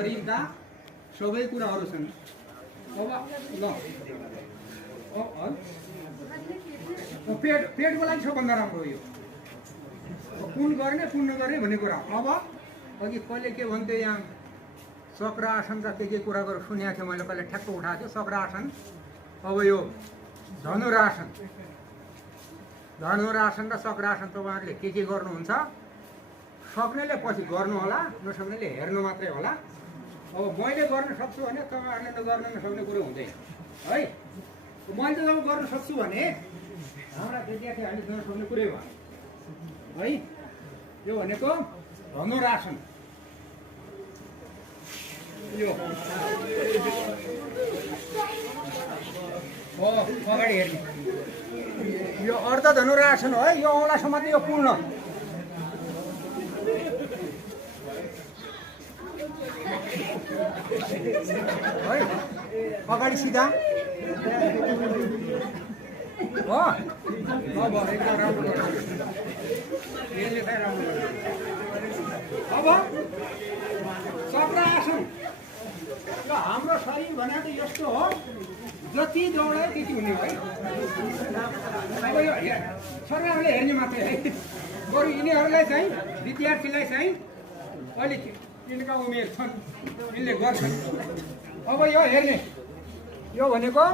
शरीरका सबै कुराहरू छन्। अब ल पेटको लागि सबभन्दा राम्रो यो कुन गर्ने कुन नगर्ने भन्ने कुरा। अब अघि कहिले के भन्थ्यो यहाँ चक्र आसनका के कुरा गरेर सुनेको थियो मैले, कहिले ठ्याक्क उठाएको थियो चक्र आसन। अब यो धनुरासन र चक्र आसन तपाईँहरूले के गर्नुहुन्छ सक्नेले पछि गर्नु होला, नसक्नेले हेर्नु मात्रै होला। अब मैले गर्न सक्छु भने तपाईँहरूले गर्न नसक्ने कुरो हुँदैन है। मैले त जब गर्न सक्छु भने हाम्रा विद्यार्थी हामीले गर्न सक्ने कुरै भयो है। यो भनेको धनुरासन। यो अगाडि हेर्ने यो अर्ध धनुरासन हो है। यो औँला समात्ने, यो पूर्ण है। अगाडि सिधा हो। अब एकदम राम्रो गर्नु, यसले चाहिँ राम्रो गर्नु। अब चक्र आसन। हाम्रो शरीर भनेको यस्तो हो, जति दौडायो त्यति हुने है। अब यो सरकारले हेर्ने मात्रै है। बरु यिनीहरूलाई चाहिँ विद्यार्थीलाई चाहिँ अलिक यिनका उमेर छन्, यिनले गर्छन्। अब यो हेर्ने, यो भनेको